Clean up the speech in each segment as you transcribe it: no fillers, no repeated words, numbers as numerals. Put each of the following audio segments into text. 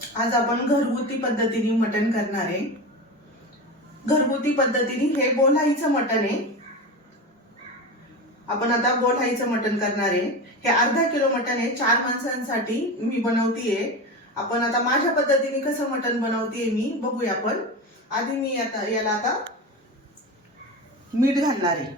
आज आपण घरगुती पद्धतीने मटण करणार आहे। घरगुती पद्धतीने हे बोलायचं मटण आहे। आपण आता बोलायचं मटण करणार आहे। हे अर्धा किलो मटण आहे, 4 माणसांसाठी मी बनवतीये। आपण आता माझ्या पद्धतीने कसं मटण बनवतीये मी बघूया आपण। आधी मी याला आता मीठ घालणार आहे।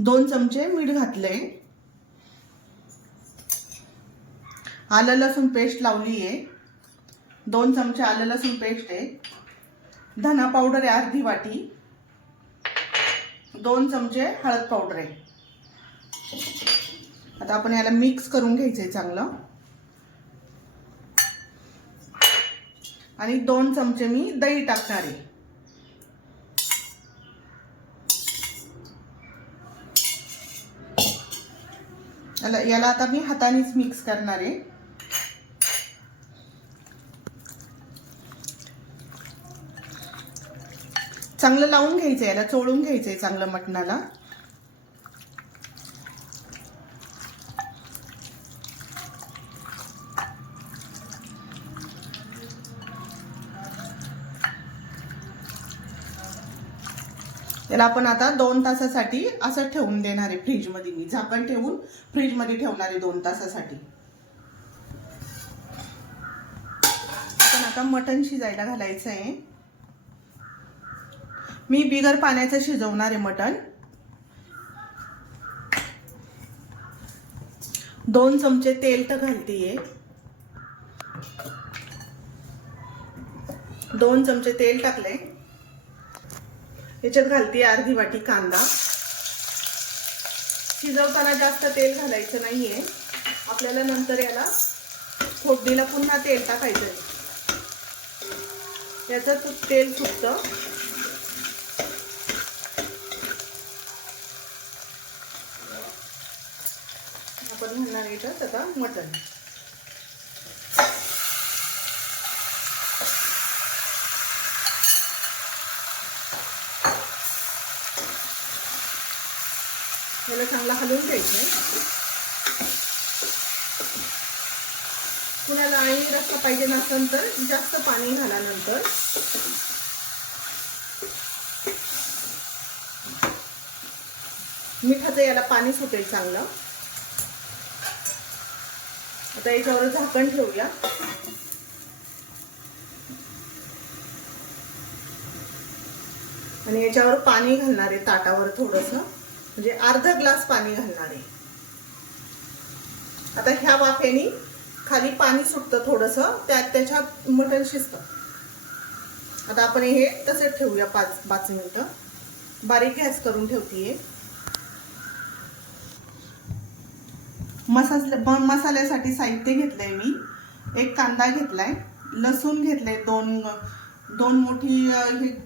2 चमचे मीठ घातले। आलं लसूण पेस्ट लावली आहे, 2 चमचे आलं लसूण पेस्ट आहे। धना पावडर आहे अर्धी वाटी, 2 चमचे हळद पावडर आहे। आता आपण याला मिक्स करून घ्यायचंय चांगलं। आणि 2 चमचे मी दही टाकणार आहे। याला आता मी हातानेच मिक्स करणार आहे। चांगलं लावून घ्यायचं, याला चोळून घ्यायचंय चांगलं मटणाला। याला आपण आता 2 तासासाठी असं ठेवून देणार आहे फ्रीज मध्ये। मी झाकण ठेवून फ्रीज मध्ये ठेवणार आहे 2 तासासाठी। आपण आता मटण शिजायला घालायचं आहे। मी बिगर पाण्याचं शिजवणार आहे मटण। 2 चमचे तेल तर घालतीये, 2 चमचे तेल टाकले। याच्यात घालते अर्धी वाटी कांदा। शिजवताना जास्त तेल घालायचं नाहीये, आपल्याला नंतर याला फोडणीला पुन्हा तेल टाकायचं। याचं तेल सुटतं। आपण घालणार याच्यात आता मटण। याला चांगला हलवून घ्यायचंय। कुणाला आणि रस्सा पाहिजे नसेल तर जास्त पाणी घाला नंतर। मिठाचं याला पाणी सुटेल चांगलं। आता याच्यावर झाकण ठेवूया। आणि याच्यावर पाणी घालणार आहे ताटावर थोडंसं, म्हणजे अर्धा ग्लास पाणी घालणार आहे। आता ह्या वाफेने खाली पाणी सुटतं थोडंसं, त्याच्यात मटण शिजतं। आता आपण हे तसेच ठेवूया 5 मिनिटं। बारीक गॅस करून ठेवतीये। मसाल्यासाठी साहित्य घेतलंय मी। 1 कांदा घेतलाय, लसूण घेतलंय 2 मोठी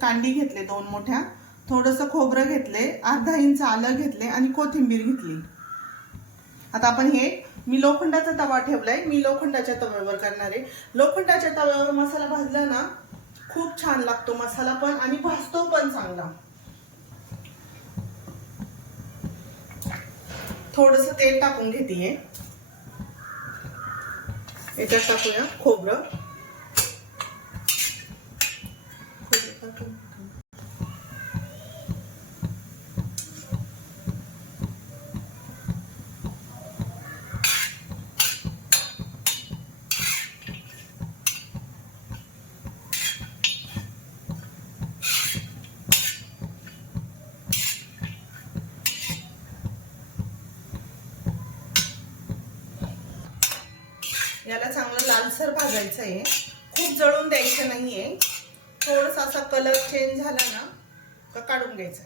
कांडी घेतले 2 मोठ्या, थोडंसं खोबरं घेतले, अर्धा इंच आलं घेतले आणि कोथिंबीर घेतली। आता आपण मी लोखंडाचा तवा ठेवलाय, मी लोखंडाच्या तव्यावर करणार आहे। लोखंडाच्या तव्यावर मसाला भाजला ना खूप छान लागतो मसाला पण, आणि भाजतो पण चांगला। थोडंसं तेल टाकून घेतीये। याच्यात टाकूया खोबरं। याला चांगलं लालसर भाजायचं आहे, खूप जळून द्यायचं नाहीये। थोडासा असा कलर चेंज झाला ना का काढून घ्यायचा।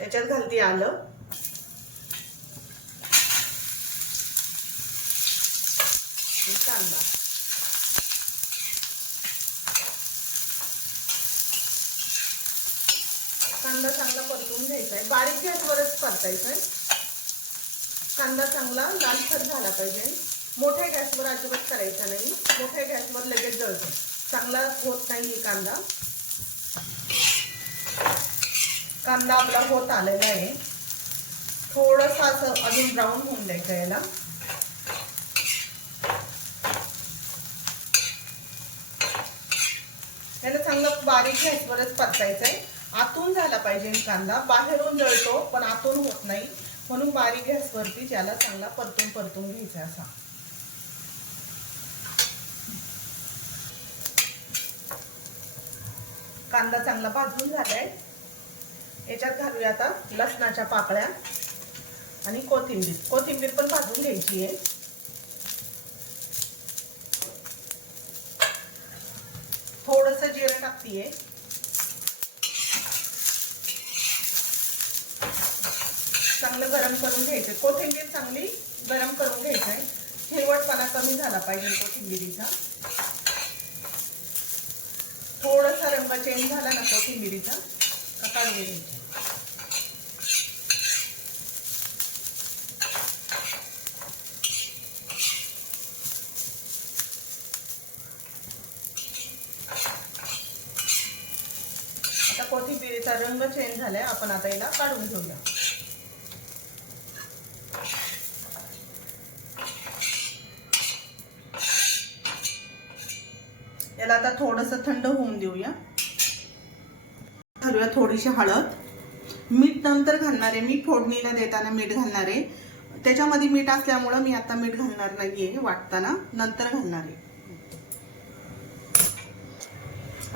याच्यात घालते आलं, कांदा। कांदा चांगला परतून घ्यायचा आहे, बारीक गॅसवरच परतायचा आहे। कांदा चांगला लालसर झाला पाहिजे, मोठ्या गॅसवर अजिबात करायचा नाही, मोठ्या गॅसवर लगेच जळतो, चांगला होत नाही कांदा। कांदा आपला होत आलेला आहे. थोडंसं असं अजून ब्राऊन होऊन द्यायचं याला. याला चांगलं बारीक गॅसवरच परतायचं आहे. आतून झाला पाहिजे कांदा, बाहेरून जळतो पण आतून होत नाही, म्हणून बारीक गॅसवरती याला चांगला परतून परतून घ्यायचा असा. कांदा चांगला भाजून झालाय. याच्यात घालूया आता लसणाच्या पाकळ्या आणि कोथिंबीर. कोथिंबीर पण भाजून घ्यायची आहे. थोडंसं जिरं टाकतीये. चांगलं गरम करून घ्यायचं. कोथिंबीर चांगली गरम करून घ्यायचंय. हिरवटपणा कमी झाला पाहिजे कोथिंबीरीचा. थोडासा रंग चेंज झाला ना कोथिंबीरीचा का काढून घ्यायची. आता कोथिंबीरीचा रंग चेंज झालाय. आपण आता याला काढून घेऊया. याला आता थोडंसं थंड होऊन देऊया. घालूया थोडीशी हळद. मीठ नंतर घालणार आहे मी, फोडणीला देताना मीठ घालणार आहे. त्याच्यामध्ये मीठ असल्यामुळं मी आता मीठ घालणार नाहीये, वाटताना नंतर घालणार आहे.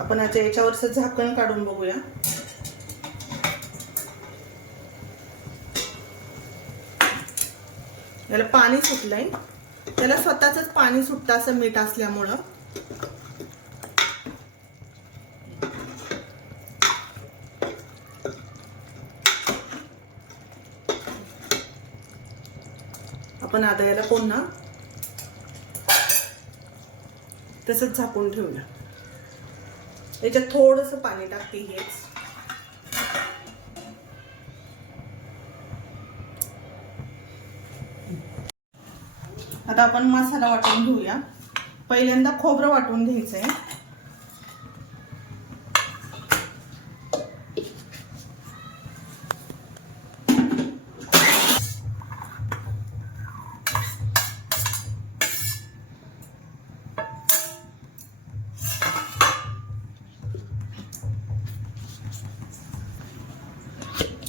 आपण आता याच्यावरचं झाकण काढून बघूया. याला पाणी सुटलंय. त्याला स्वतःच पाणी सुटतं असं मीठ असल्यामुळं. आपण आता याला पुन्हा तसंच झाकून ठेवूया. याच्यात थोडंसं पाणी टाकते हेच. आता आपण मसाला वाटून घेऊया. पहिल्यांदा खोबरं वाटून घ्यायचंय.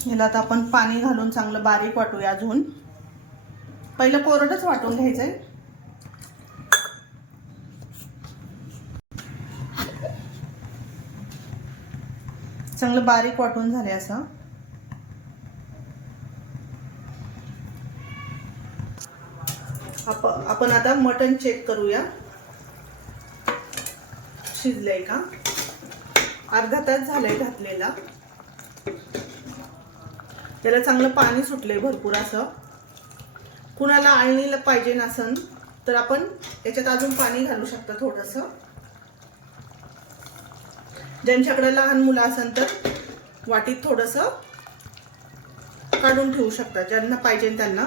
याला आता आपण पाणी घालून चांगलं बारीक वाटूया. अजून पहिलं कोरडच वाटून घ्यायचंय. चांगलं बारीक वाटून झाले असं. आपण आता मटण चेक करूया शिजलंय का. अर्धा तास झालाय घातलेला. त्याला चांगलं पाणी सुटलंय भरपूर असं. कुणाला आळणीला पाहिजे नसन तर आपण याच्यात अजून पाणी घालू शकता थोडंसं. ज्यांच्याकडे लहान मुलं असेल तर वाटीत थोडंसं काढून ठेवू शकता. ज्यांना पाहिजे त्यांना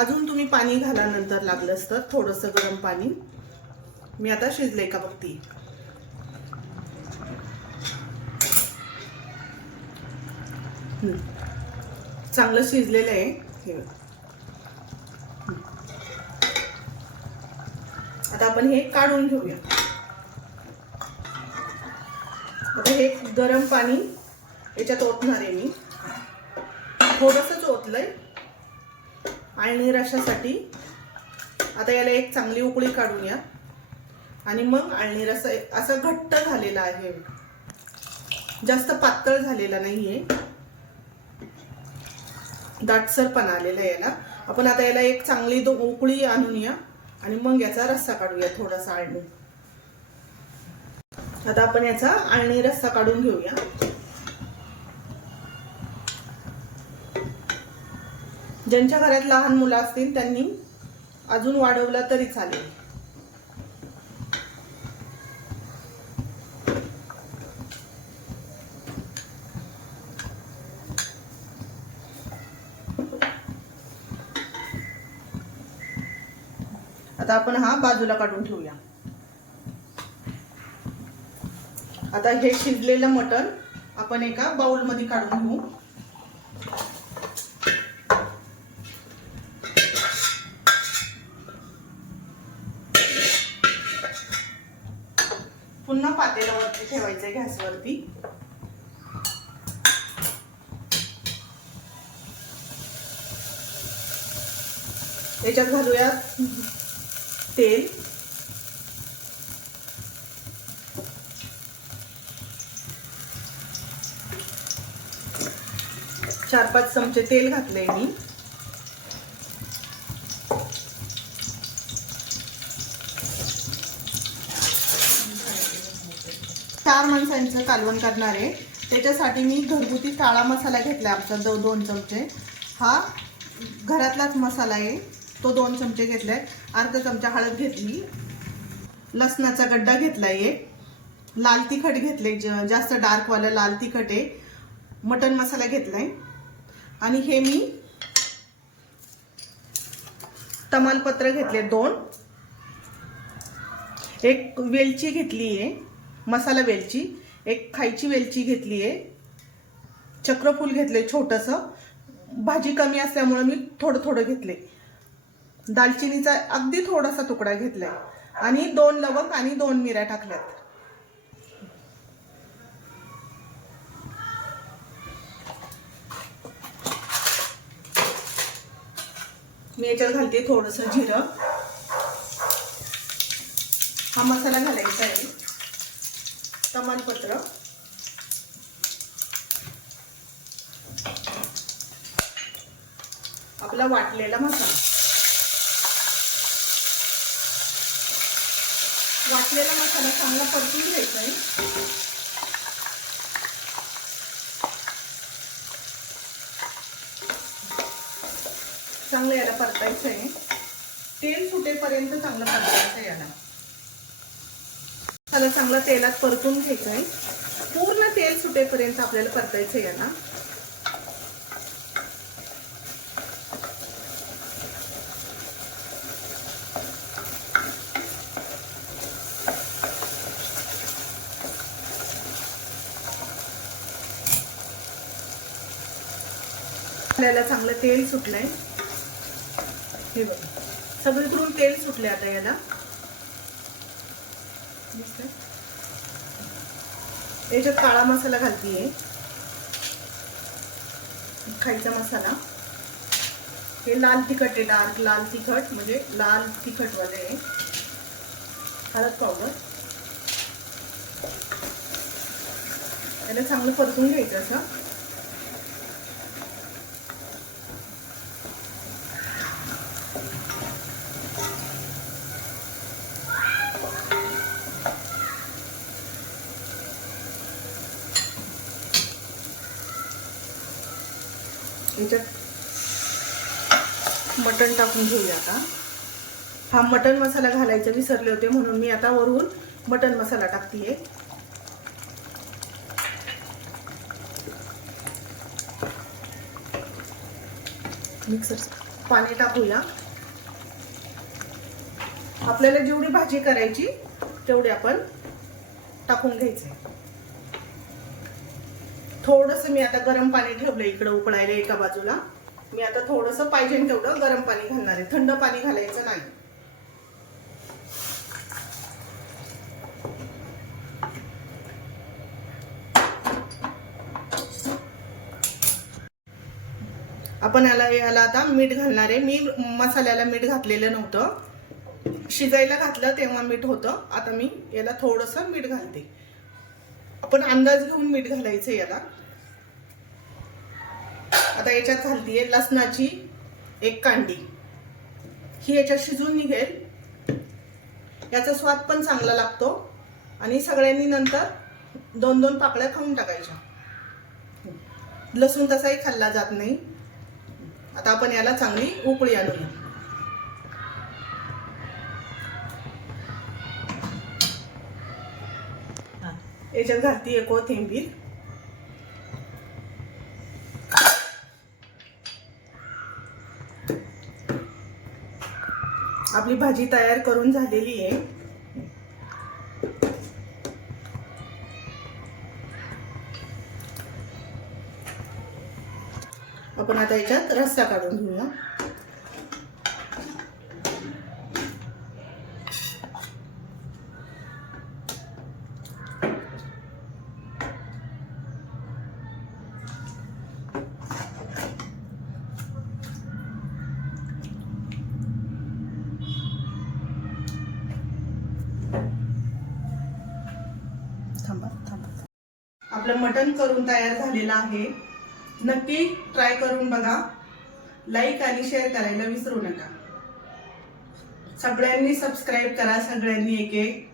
अजून तुम्ही पाणी घाला नंतर लागलंच तर, थोडंसं गरम पाणी. मी आता शिजले का बघते. चांगलं शिजलेलं आहे हे. आता आपण हे काढून घेऊया. आता हे गरम पाणी याच्यात ओतणार आहे मी. थोडंसंच ओतलंय आळणी रशासाठी. आता याला एक चांगली उकळी काढूया आणि मग आळणी रस असा घट्ट झालेला आहे, जास्त पातळ झालेला नाहीये, दाटसरपणा आलेला आहे याला. आपण आता याला एक चांगली उकळी आणूया आणि मग याचा रस्सा काढूया थोडासा आळणी. आता आपण याचा आळणी रस्सा काढून घेऊया. ज्यांच्या घरात लहान मुलं असतील त्यांनी अजून वाढवला तरी चालेल. आता आपण हा बाजूला काढून ठेवूया. आता हे शिजलेलं मटण आपण एका बाउल मध्ये काढून घेऊ. पुन्हा पातेल्यावरती ठेवायचंय गॅसवरती. याच्यात घालूया तेल. चार 5 चमचे तेल घातले मी. चार माणसांचं कालवण करणार आहे, त्याच्यासाठी मी घरगुती काळा मसाला घेतला आमचा 2 चमचे. हा घरातलाच मसाला आहे, तो 2 चमचे घेतलाय. अर्धा चमचा हळद घेतली. लसणाचा गड्डा घेतलाय एक. लाल तिखट घेतले, जास्त डार्कवाला लाल तिखट आहे. मटन मसाला घेतलाय. आणि हे मी तमालपत्र घेतले 2. एक वेलची घेतली आहे, मसाला वेलची. एक खायची वेलची घेतली आहे. चक्रफूल घेतले छोटंसं. भाजी कमी असल्यामुळे मी थोडं घेतले. दालचिनीचा अगदी थोडासा तुकडा घेतलाय. आणि 2 लवंग आणि 2 मिऱ्या टाकल्यात. मी याच्यात घालते थोडंसं जिरं. हा मसाला घालायचा आहे. तमालपत्र, आपला वाटलेला मसाला. वाटलेला मसाला चांगला परतून घ्यायचा आहे. चांगलं याला परतायचं आहे. तेल सुटेपर्यंत चांगलं परतायचं आहे याला. त्याला चांगला तेलात परतून घ्यायचं आहे. पूर्ण तेल सुटेपर्यंत आपल्याला परतायचं आहे याला. आपल्याला चांगलं तेल सुटलंय. हे बघा, सगळीकडून तेल सुटले आता याला. याच्यात काळा मसाला घालतीये, खायचा मसाला. हे लाल तिखट आहे, डार्क लाल तिखट, म्हणजे लाल तिखट वाले आहे. हळद पावडर. याला चांगलं परतून घ्यायचं असं. याच्यात मटण टाकून घेऊया आता. हा मटण मसाला घालायचा विसरले होते, म्हणून मी आता वरून मटण मसाला टाकतीये. मिक्सर पाणी टाकूया. आपल्याला जेवढी भाजी करायची तेवढी आपण टाकून घ्यायचे. थोडंसं मी आता गरम पाणी ठेवलं इकडे उकळायला एका बाजूला. मी आता थोडंसं पाहिजे तेवढं गरम पाणी घालणार आहे, थंड पाणी घालायचं नाही. आपण याला आता मीठ घालणार आहे. मी मसाल्याला मीठ घातलेलं नव्हतं, शिजायला घातलं तेव्हा मीठ होतं. आता मी याला थोडंसं मीठ घालते. आपण अंदाज घेऊन मीठ घालायचं याला. आता याच्यात घालतीये लसणाची एक कांडी. ही याच्यात शिजून निघेल, याचा स्वाद पण चांगला लागतो. आणि सगळ्यांनी नंतर 2-2 पाकळ्या खाऊन टाकायच्या. लसूण तसाही खाल्ला जात नाही. आता आपण याला चांगली उकळी आणूया. याच्यात घालतीये कोथिंबीर. आपली भाजी तयार करून झालेली आहे. आपण आता याच्यात रस्सा काढून घेऊया. आपलं मटण करून तयार झालेलं आहे. नक्की ट्राय करून बघा. लाईक आणि शेअर करायला विसरू नका. सगळ्यांनी सबस्क्राईब करा, सगळ्यांनी एक एक.